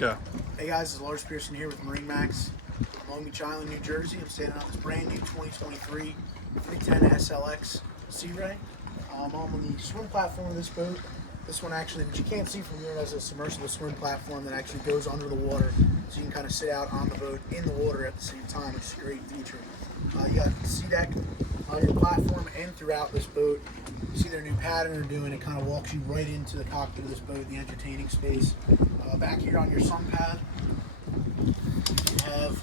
Go. Hey guys, it's Lars Pearson here with MarineMax. Long Beach Island, New Jersey. I'm standing on this brand new 2023 310 SLX Sea Ray. I'm on the swim platform of this boat. This one actually, which you can't see from here, has a submersible swim platform that actually goes under the water, so you can kind of sit out on the boat in the water at the same time, which is a great feature. You got the sea deck on your platform and throughout this boat. You see their new pattern they're doing. It kind of walks you right into the cockpit of this boat, the entertaining space. Back here on your sunpad, you have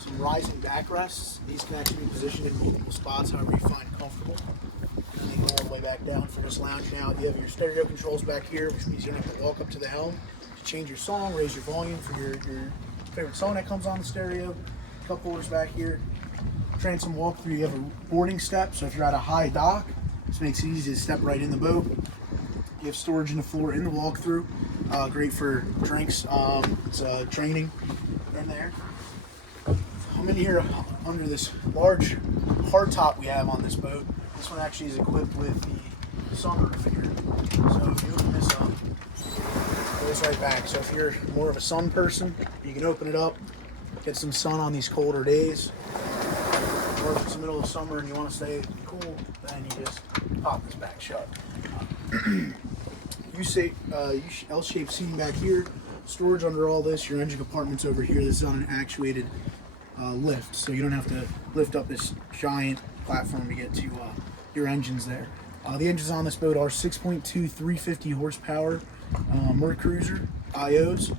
some rising backrests. These can actually be positioned in multiple spots, however you find comfortable. And they go all the way back down for this lounge now. You have your stereo controls back here, which means you don't have to walk up to the helm to change your song, raise your volume for your favorite song that comes on the stereo. Cup holders back here. Transom walkthrough, you have a boarding step, so if you're at a high dock, this makes it easy to step right in the boat. You have storage in the floor in the walkthrough. Great for drinks. It's training in there. I'm in here under this large hardtop we have on this boat. This one actually is equipped with the sunroof here. So if you open this up, it goes right back. So if you're more of a sun person, you can open it up, get some sun on these colder days. Or if it's the middle of summer and you want to stay cool, then you just pop this back shut. L-shaped seating back here, storage under all this, your engine compartment's over here. This is on an actuated lift, so you don't have to lift up this giant platform to get to your engines there. The engines on this boat are 6.2 350 horsepower MerCruiser IOs.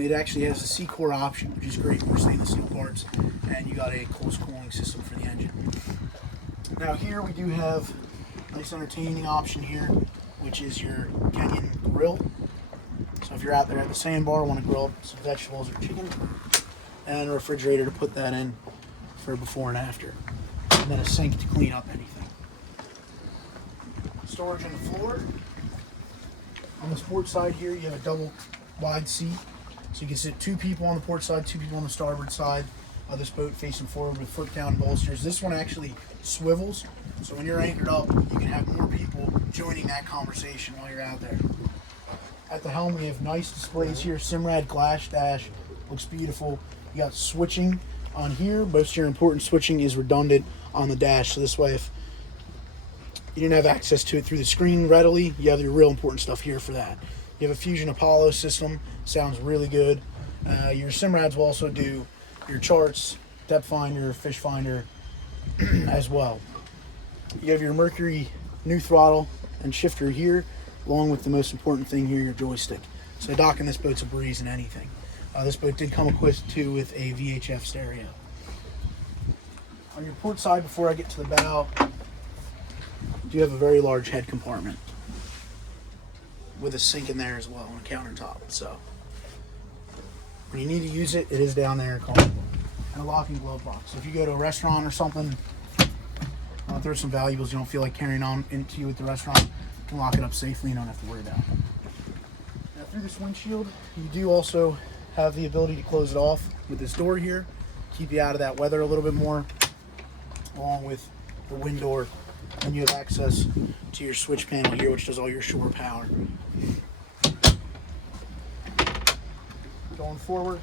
It actually has a C-Core option, which is great for stainless steel parts, and you got a close cooling system for the engine. Now here we do have a nice entertaining option here, which is your Kenyan grill. So if you're out there at the sandbar, want to grill up some vegetables or chicken, and a refrigerator to put that in for before and after, and then a sink to clean up anything. Storage on the floor. On the port side here, you have a double wide seat, so you can sit 2 people on the port side, 2 people on the starboard side of this boat facing forward with foot down bolsters. This one actually swivels, so when you're anchored up, you can have more people joining that conversation while you're out there. At the helm, we have nice displays here. Simrad glass dash, looks beautiful. You got switching on here. Most of your important switching is redundant on the dash, so this way if you didn't have access to it through the screen readily, you have your real important stuff here for that. You have a Fusion Apollo system, sounds really good. Your Simrads will also do your charts, depth finder, fish finder as well. You have your Mercury new throttle and shifter here, along with the most important thing here, your joystick. So docking this boat's a breeze in anything. This boat did come equipped too with a VHF stereo. On your port side, before I get to the bow, you have a very large head compartment with a sink in there as well and a countertop. So when you need to use it, it is down there and a locking glove box. So if you go to a restaurant or something, there's some valuables you don't feel like carrying on into you at the restaurant, you can lock it up safely and don't have to worry about it. Now through this windshield, you do also have the ability to close it off with this door here, keep you out of that weather a little bit more, along with the wind door. And you have access to your switch panel here, which does all your shore power. Going forward,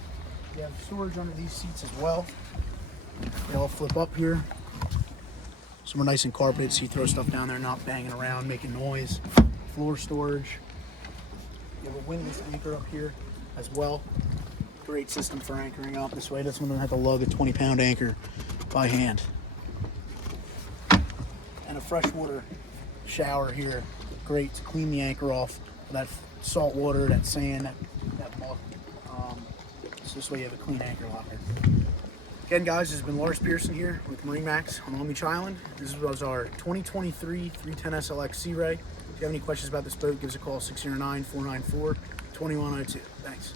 you have storage under these seats as well. They all flip up here. Some are nice and carpeted, so you throw stuff down there, not banging around, making noise. Floor storage. You have a windlass anchor up here as well. Great system for anchoring up this way. This one doesn't have to lug a 20-pound anchor by hand. And a freshwater shower here. Great to clean the anchor off that salt water, that sand, that muck. So this way you have a clean anchor locker. Again, guys, this has been Lars Pearson here with MarineMax on Long Beach Island. This was our 2023 310 SLX Sea Ray. If you have any questions about this boat, give us a call, 609-494-2102. Thanks.